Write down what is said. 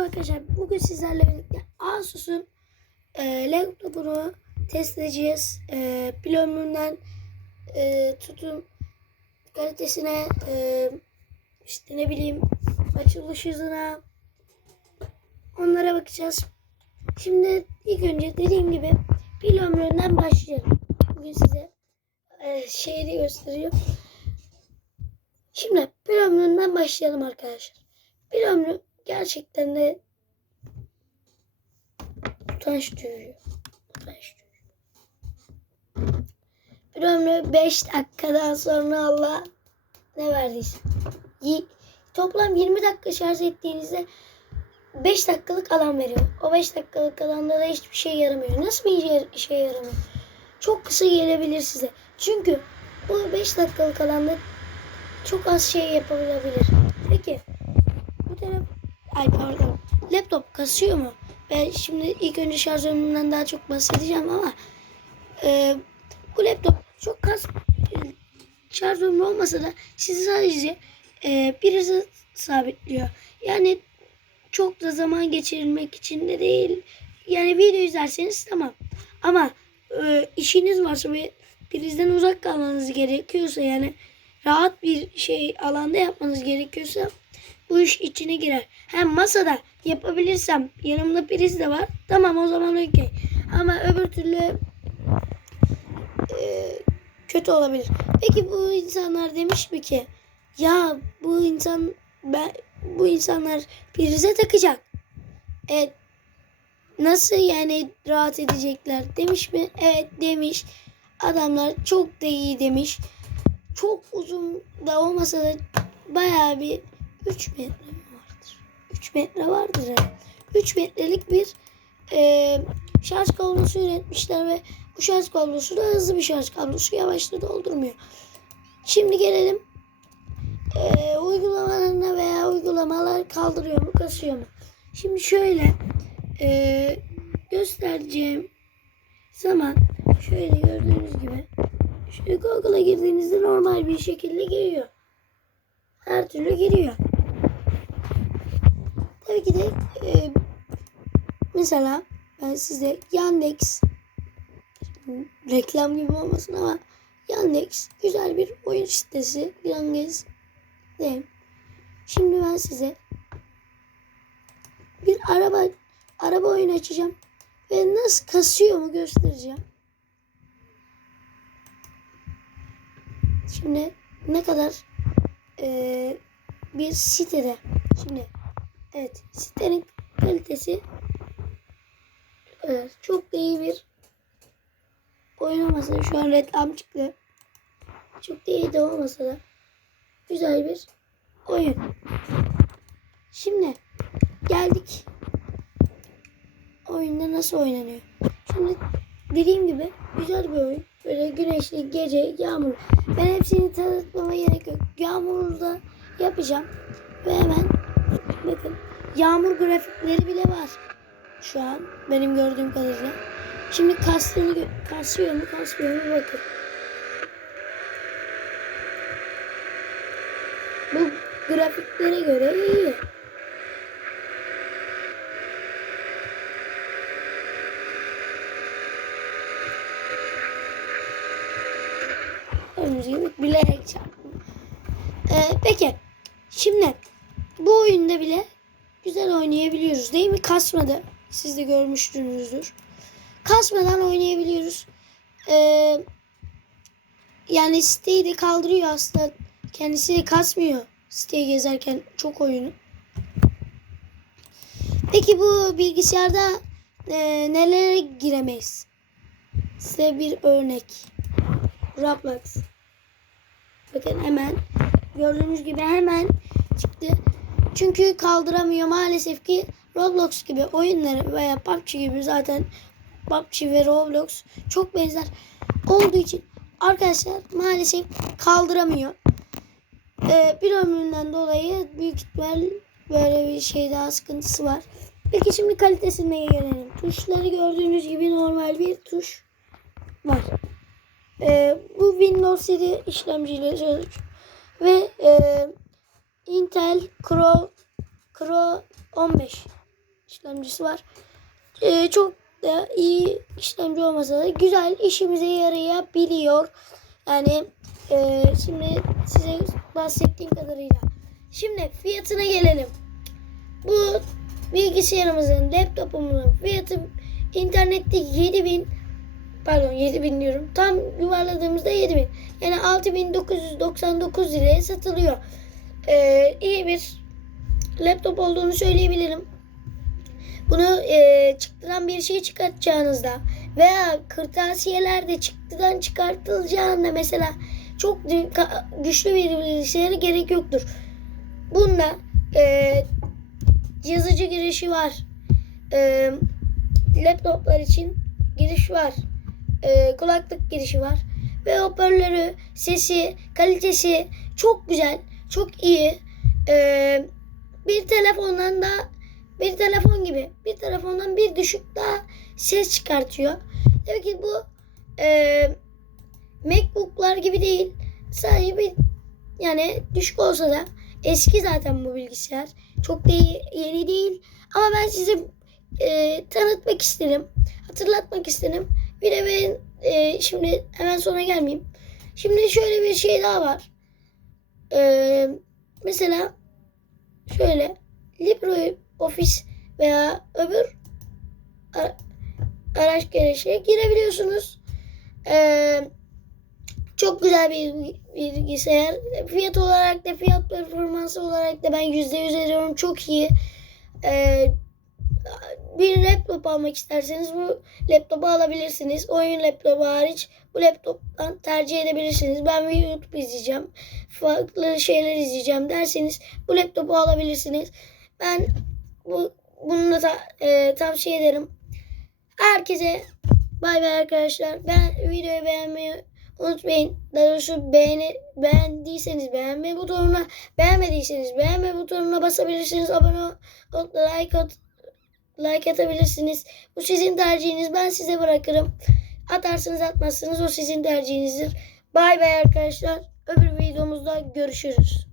Merhaba arkadaşlar. Bugün sizlerle birlikte Asus'un e, laptopunu test edeceğiz. E, pil ömründen e, tutun kalitesine e, işte ne bileyim açılış hızına onlara bakacağız. Şimdi ilk önce dediğim gibi pil ömründen başlayalım. Bugün size e, şeyi gösteriyor. Şimdi pil ömründen başlayalım arkadaşlar. Pil ömrü gerçekten de utanç duyuyor. Bir ömrü 5 dakikadan sonra Allah ne verdiyse. Y- Toplam 20 dakika şarj ettiğinizde 5 dakikalık alan veriyor. O 5 dakikalık alanda da hiçbir şey yaramıyor. Nasıl bir işe yaramıyor? Çok kısa gelebilir size. Çünkü bu 5 dakikalık alanda çok az şey yapılabilir. Peki bu telefon ay pardon laptop kasıyor mu? Ben şimdi ilk önce şarj ömründen daha çok bahsedeceğim ama e, bu laptop çok kas şarj ömrü olmasa da sizi sadece e, prizi sabitliyor. Yani çok da zaman geçirilmek için de değil. Yani video izlerseniz tamam. Ama e, işiniz varsa ve prizden uzak kalmanız gerekiyorsa yani rahat bir şey alanda yapmanız gerekiyorsa bu iş içine girer. Hem masada yapabilirsem yanımda priz de var. Tamam o zaman okey. Ama öbür türlü e, kötü olabilir. Peki bu insanlar demiş mi ki ya bu insan ben bu insanlar prize takacak. Evet nasıl yani rahat edecekler demiş mi? Evet demiş. Adamlar çok da iyi demiş. Çok uzun da olmasa da bayağı bir 3 metre mi vardır? 3 metre vardır herhalde. 3 metrelik bir e, şarj kablosu üretmişler ve bu şarj kablosu da hızlı bir şarj kablosu. Yavaşta doldurmuyor. Şimdi gelelim e, uygulamalarına veya uygulamalar kaldırıyor mu kasıyor mu? Şimdi şöyle e, göstereceğim zaman şöyle gördüğünüz gibi şöyle Google'a girdiğinizde normal bir şekilde giriyor. Her türlü giriyor. Tabii ki de e, mesela ben size Yandex reklam gibi olmasın ama Yandex güzel bir oyun sitesi. Yandex de. Şimdi ben size bir araba araba oyunu açacağım ve nasıl kasıyor mu göstereceğim. Şimdi ne kadar eee, bir sitede şimdi evet sitenin kalitesi evet, çok iyi bir oyun olmasa şu an reklam çıktı. Çok da iyi de olmasa da güzel bir oyun. Şimdi geldik oyunda nasıl oynanıyor. Şimdi dediğim gibi güzel bir oyun. Böyle güneşli, gece, yağmur. Ben hepsini tanıtmama gerek yok. Yağmurda da yapacağım. Ve hemen yağmur grafikleri bile var. Şu an benim gördüğüm kadarıyla. Şimdi kastını gö- kasıyor mu kasmıyor mu bakın. Bu grafiklere göre iyi. Gördüğünüz bilerek çarptım. Ee, peki şimdi bu oyunda bile güzel oynayabiliyoruz değil mi? Kasmadı. Siz de görmüşsünüzdür. Kasmadan oynayabiliyoruz. Ee, yani siteyi de kaldırıyor aslında. Kendisi de kasmıyor siteyi gezerken çok oyunu. Peki bu bilgisayarda e, nelere giremeyiz? Size bir örnek. Roblox. Bakın hemen gördüğünüz gibi hemen çıktı. Çünkü kaldıramıyor maalesef ki Roblox gibi oyunları veya PUBG gibi zaten PUBG ve Roblox çok benzer olduğu için arkadaşlar maalesef kaldıramıyor. Ee, bir ömründen dolayı büyük ihtimal böyle bir şey daha sıkıntısı var. Peki şimdi kalitesine gelelim. Tuşları gördüğünüz gibi normal bir tuş var. Ee, bu Windows seri işlemciyle çalışıyor. Ve e, Intel Core, Core 15 işlemcisi var. Ee, çok da iyi işlemci olmasa da güzel işimize yarayabiliyor. Yani e, şimdi size bahsettiğim kadarıyla. Şimdi fiyatına gelelim. Bu bilgisayarımızın, laptopumuzun fiyatı internette 7000 pardon 7000 diyorum. Tam yuvarladığımızda 7000. Yani 6999 liraya satılıyor. Ee, iyi bir laptop olduğunu söyleyebilirim. Bunu e, çıktıdan bir şey çıkartacağınızda veya kırtasiyelerde çıktıdan çıkartılacağında mesela çok güçlü bir bilgisayara gerek yoktur. Bunda e, yazıcı girişi var. E, laptoplar için giriş var. E, kulaklık girişi var. Ve hoparlörü, sesi, kalitesi çok güzel, çok iyi. E, bir telefondan da bir telefon gibi. Bir telefondan bir düşük daha ses çıkartıyor. Tabii ki bu e, Macbook'lar gibi değil. Sadece bir yani düşük olsa da eski zaten bu bilgisayar. Çok da yeni değil. Ama ben size e, tanıtmak istedim. Hatırlatmak istedim. Bir de ben e, şimdi hemen sonra gelmeyeyim. Şimdi şöyle bir şey daha var. E, mesela şöyle LibreOffice veya öbür ara- araç gereçe girebiliyorsunuz. Ee, çok güzel bir bilgisayar. Fiyat olarak da fiyat performansı olarak da ben yüzde yüz veriyorum. Çok iyi. Ee, bir laptop almak isterseniz bu laptopu alabilirsiniz. Oyun laptopu hariç bu laptoptan tercih edebilirsiniz. Ben bir YouTube izleyeceğim. Farklı şeyler izleyeceğim derseniz bu laptopu alabilirsiniz. Ben bu bunu da ta- e, tavsiye ederim. Herkese bay bay arkadaşlar. Ben videoyu beğenmeyi unutmayın. Daha doğrusu beğeni, beğendiyseniz beğenme butonuna, beğenmediyseniz beğenme butonuna basabilirsiniz. Abone da like at, like atabilirsiniz. Bu sizin tercihiniz. Ben size bırakırım. Atarsınız atmazsınız o sizin tercihinizdir. Bay bay arkadaşlar. Öbür videomuzda görüşürüz.